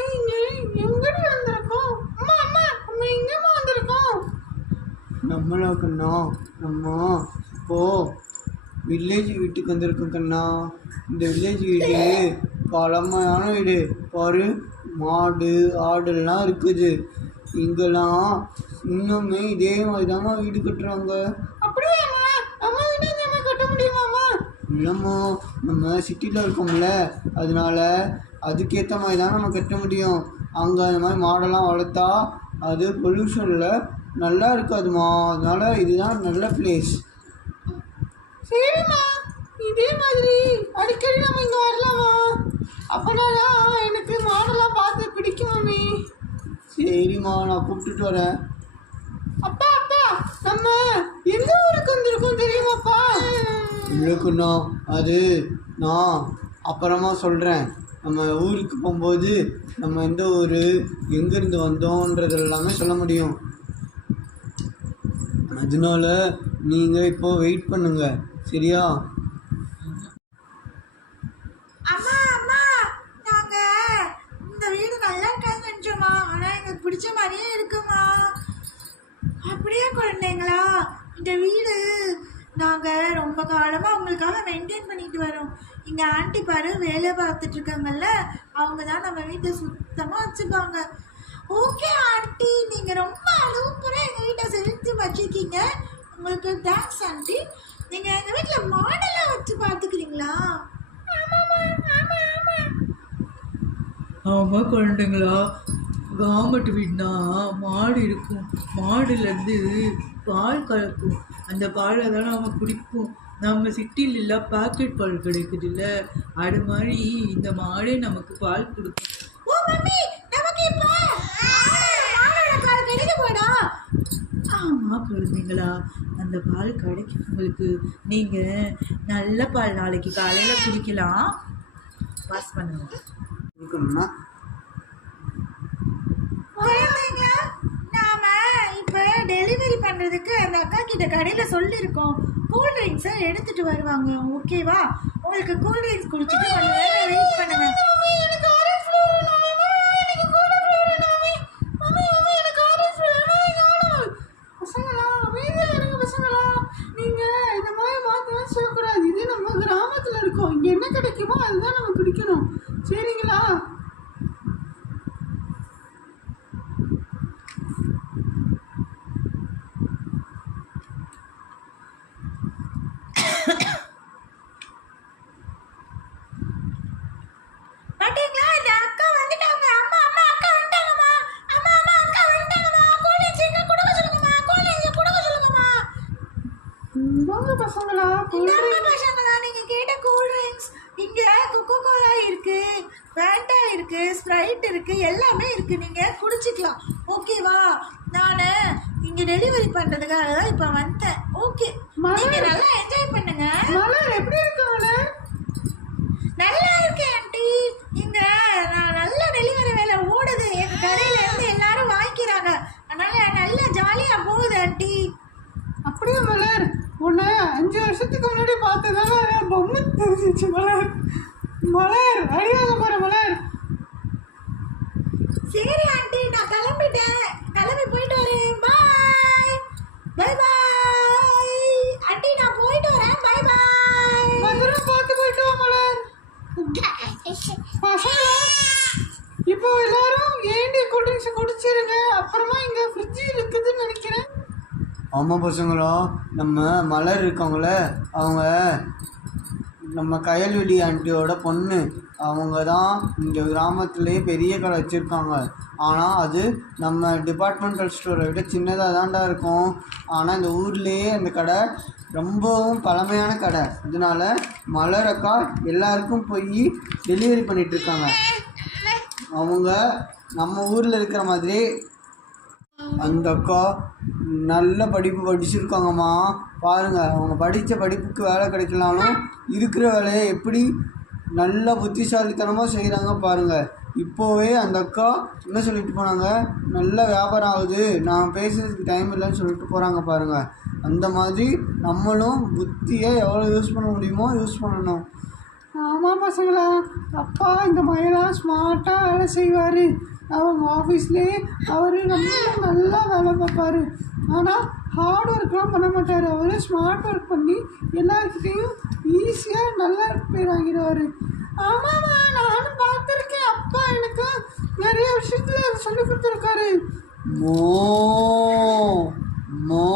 எங்கடி வந்திருக்கோம்? அம்மா அம்மா நம்ம எங்கம்மா வந்திருக்கோம்? நம்மளா கண்ணா? நம்ம இப்போ வில்லேஜ் வீட்டுக்கு வந்திருக்கோம் கண்ணா. இந்த வில்லேஜ் வீடு பழமையான வீடு. பாரு, மாடு ஆடுலாம் இருக்குது. இங்கெல்லாம் இன்னுமே இதே மாதிரி தாம்மா வீடு கட்டுறாங்க. அப்படியாம்மா? நம்ம வீடு நம்ம கட்ட முடியுமாம்மா? இல்லைம்மா, நம்ம சிட்டியில் இருக்கோம்ல, அதனால அதுக்கேற்ற மாதிரி தான் நம்ம கட்ட முடியும். அங்கே அந்த மாதிரி மாடெல்லாம் வளர்த்தா அது பொல்யூஷனில் நல்லா இருக்காதுமா. அதனால இதுதான் நல்ல பிளேஸ். சரிம்மா, இதே மாதிரி அடிக்கடி நம்ம இங்கே வரலாமா? அப்போதான் எனக்கு மாடெல்லாம் பார்த்து பிடிக்குமாமே. சரிம்மா, நான் கூப்பிட்டுட்டு வரேன். அப்பா அப்பா, நம்ம எந்த ஊருக்கு வந்திருக்கோம் தெரியுமாப்பா? இல்லைக்குண்ணா, அது நான் அப்புறமா சொல்கிறேன். நம்ம ஊருக்கு போகும்போது நம்ம எந்த ஊர், எங்கேருந்து வந்தோன்றது எல்லாமே சொல்ல முடியும். அதனால நீங்கள் இப்போ வெயிட் பண்ணுங்க, சரியா? அம்மா அம்மா, நாங்க இந்த வீடு நல்லா இருக்கான்னு நினைச்சோமா, ஆனா எங்களுக்கு பிடிச்ச மாதிரியே இருக்குமா. அப்படியே குழந்தைங்களா, இந்த வீடு நாங்க ரொம்ப காலமா உங்களுக்காக மெயின்டைன் பண்ணிட்டு வரோம். இங்க ஆண்டி பாரு வேலை பார்த்துட்டு இருக்காங்கல்ல, அவங்க தான் நம்ம வீட்டை சுத்தமா வச்சுப்பாங்க. ஓகே ஆண்டி, நீங்க ரொம்ப சூப்பரா எங்க வீட்டை செலுத்தி வச்சிருக்கீங்க. உங்களுக்கு தேங்க்ஸ் ஆண்டி. நீங்க எங்க வீட்டுல மாடெல்லாம் வச்சு பாத்துக்கிறீங்களா? ஆமாம் குழந்தைங்களா, கவர்மெண்ட் வீடுனா மாடு இருக்கும். மாடுலேருந்து பால் கறக்கும். அந்த பாலை தான் நம்ம குடிப்போம். நம்ம சிட்டியில் இல்லை பாக்கெட் பால் கிடைக்குது இல்லை, அது மாதிரி இந்த மாடே நமக்கு பால் கொடுக்கும். ஓ மம்மி, நமக்கு இப்போ மாடோட பால் கிடைக்க போடா. ஆமாம் குழந்தைங்களா, அந்த பால் கிடைக்கும் உங்களுக்கு. நீங்கள் நல்ல பால் நாளைக்கு காலையில் குடிக்கலாம். பாஸ் பண்ணுங்க. இருக்கணும்னா குழந்தைங்களா, நாம இப்போ டெலிவரி பண்ணுறதுக்கு அந்த அக்கா கிட்ட கடையில் சொல்லியிருக்கோம். கூல் ட்ரிங்க்ஸை எடுத்துகிட்டு வருவாங்க. ஓகேவா? உங்களுக்கு கூல் ட்ரிங்க்ஸ் குடிச்சிட்டு கொஞ்சம் நேரம் வெயிட் பண்ணுங்க. பசங்களா, அமைதியாக இருங்க பசங்களா. நீங்கள் இந்த மாதிரி மாற்றி சொல்லக்கூடாது. இது நம்ம கிராமத்தில் இருக்கோம். இங்கே என்ன கிடைக்குமோ அதுதான் நம்ம குடிக்கணும், சரிங்களா? பாத்தீங்களா, இந்த அக்கா வந்துட்டாங்க. அம்மா அம்மா, அக்கா வந்துட்டாங்கம்மா. அம்மா அம்மா, அக்கா வந்துட்டாங்கம்மா. கூல் ட்ரிங்க்ஸ் இங்க கொடுக்க சொல்லுங்கம்மா. கூல் ட்ரிங்க்ஸ் கொடுக்க சொல்லுங்கம்மா. வாங்க பசங்களா, இந்தாங்க பசங்களா, நீங்க கேட்ட கூல் ட்ரிங்க்ஸ். இங்க கொக்கோ கோலா இருக்கு, ஃபேண்டா இருக்கு, ஸ்ப்ரைட் இருக்கு, எல்லாமே இருக்கு. நீங்க குடிச்சிக்கலாம். ஓகேவா? நான் இங்க டெலிவரி பண்றதுக்காக தான் இப்ப வந்தேன். ஓகே, நீங்க நல்லா என்ஜாய் பண்ணுங்க. மலர் எப்படி இருக்கு? மலர் நல்லா இருக்கு ஆண்டி. இங்க நான் நல்ல டெலிவரி வேலை ஓடுது. எங்க கடையில இருந்து எல்லாரும் வாங்கிக்கிறாங்க. அதனால நல்லா ஜாலியா போகுது ஆண்டி. அப்படியே மலர், உன்னை 5 வருஷத்துக்கு முன்னாடி பார்த்ததால பொம்மை தெரிஞ்சிச்சு. மலர் மலர் அடியாக போற மலர். சரி ஆண்டி, நான் கிளம்பிட்டேன். கிளம்பி போயிட்டு வரேன். பாய் பாய் பாய் ஆண்டி, நான் போயிட்டு வரேன். பாய் பாய். பத்திரம் பார்த்து போயிட்டு வா மலர். பசங்களா, இப்போ எல்லாரும் ஏண்டி கூல்ட்ரிங்க்ஸ் குடிச்சிருங்க. அப்புறமா இங்கே ஃப்ரிட்ஜ் இருக்குதுன்னு நினைக்கிறேன். ஆமாம் பசங்களா, நம்ம மலர் இருக்காங்களே, அவங்க நம்ம கயல்வெளி ஆண்டியோட பொண்ணு. அவங்க தான் இந்த கிராமத்துலேயே பெரிய கடை வச்சுருக்காங்க. ஆனால் அது நம்ம டிபார்ட்மெண்டல் ஸ்டோரை விட சின்னதாக தான்டா இருக்கும். ஆனால் இந்த ஊர்லேயே அந்த கடை ரொம்பவும் பழமையான கடை. அதனால மலர் அக்கா எல்லாருக்கும் போய் டெலிவரி பண்ணிகிட்ருக்காங்க. அவங்க நம்ம ஊரில் இருக்கிற மாதிரி அந்த அக்கா நல்ல படிப்பு படிச்சிருக்காங்கம்மா. பாருங்கள், அவங்க படித்த படிப்புக்கு வேலை கிடைக்கலாலும் இருக்கிற வேலையை எப்படி நல்ல புத்திசாலித்தனமாக செய்கிறாங்க பாருங்கள். இப்போவே அந்த அக்கா என்ன சொல்லிட்டு போனாங்க, நல்ல வியாபாரம் ஆகுது, நான் பேசுகிறதுக்கு டைம் இல்லைன்னு சொல்லிட்டு போகிறாங்க பாருங்கள். அந்த மாதிரி நம்மளும் புத்தியை எவ்வளோ யூஸ் பண்ண முடியுமோ யூஸ் பண்ணணும். ஆமாம் பசங்களா, அப்பா இந்த மாதிரிலாம் ஸ்மார்ட்டாக வேலை செய்வார். அவங்க ஆஃபீஸ்லேயே அவர் ரொம்ப நல்லா வேலை பார்ப்பார். ஆனால் ஹார்ட் ஒர்க்லாம் பண்ண மாட்டார். அவர் ஸ்மார்ட் ஒர்க் பண்ணி எல்லாருக்கிட்டேயும் ஈஸியாக நல்லா பேர் வாங்கிடுவார். ஆமாம்மா, நானும் பார்த்துருக்கேன். அப்பா எனக்கு நிறைய விஷயத்தில் சொல்லி கொடுத்துருக்காரு. மோ மோ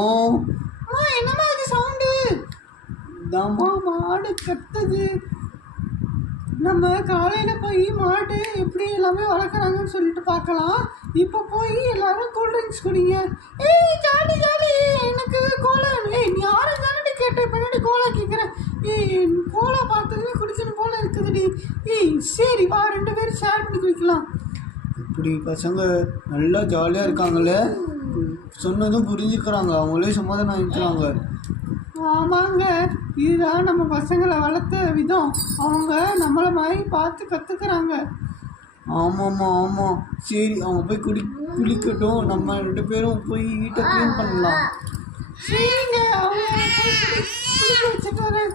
அம்மா, என்னம்மா அது சவுண்டு? இதாம்மா மாடு கத்துது. நம்ம காலையில் போய் மாடு எப்படி எல்லாமே வளர்க்குறாங்கன்னு சொல்லிட்டு பார்க்கலாம். இப்போ போய் எல்லாரும் கூல்ட்ரிங்க்ஸ் குடிங்க. ஏய் ஜாலி ஜாலி, எனக்கு கோலா. ஏய் நீ ஆரஞ்சு தானே கேட்டேன், பின்னாடி கோலா கேட்குறேன். ஏய் கோலா பார்த்ததுன்னு குடிக்கணும் போல இருக்குதுடி. ஏய் சரி வா, 2 பேரும் ஷேர் பண்ணி குடிக்கலாம். இப்படி பசங்க நல்லா ஜாலியாக இருக்காங்களே, சொன்னதும் புரிஞ்சுக்கிறாங்க, அவங்களே சமாதானம் ஆகிக்கிறாங்க. ஆமாங்க, இதுதான் நம்ம பசங்களை வளர்த்த விதம். அவங்க நம்மளை மாதிரி பார்த்து கற்றுக்குறாங்க. ஆமாம்மா ஆமாம். சரி, அவங்க போய் குளிக்கட்டும், நம்ம 2 பேரும் போய் வீட்டை க்ளீன் பண்ணலாம். சரிங்க, அவங்க போய் குளிக்க வச்சுட்டு வரேன்.